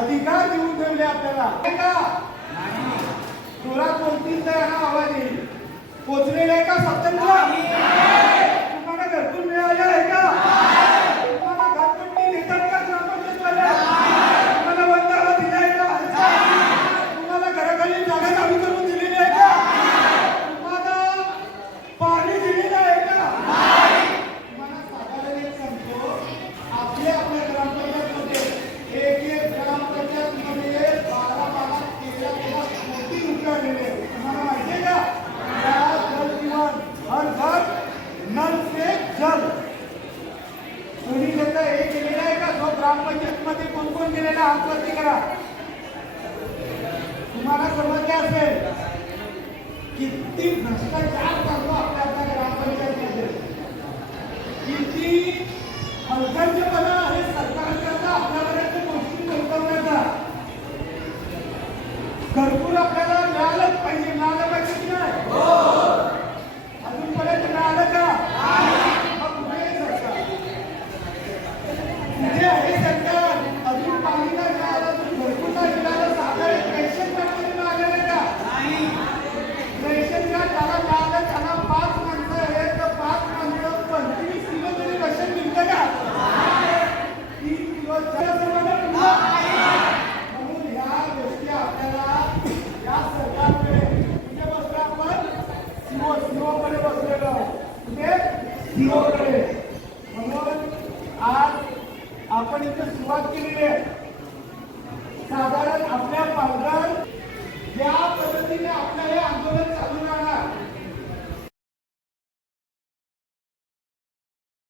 अधिकार देऊन ठेवले आपल्याला. का? कोणती कोणतीच हा आवाज येईल पोचलेला आहे का स्वातंत्र्य चल कोणी त्याचं हे केलेलं आहे का? तो ग्रामपंचायतमध्ये कोण कोण गेलेला आत्महत्या करा. तुम्हाला समजले असेल किती भ्रष्टाचार करतो आपल्या आपल्या ग्रामपंचायतमध्ये किती हलकर्जपणा ते जीवकडे म्हणून आज आपण इथे सुरुवात केलेली आहे. साधारण आपल्या पालघर ज्या पद्धतीने आपल्या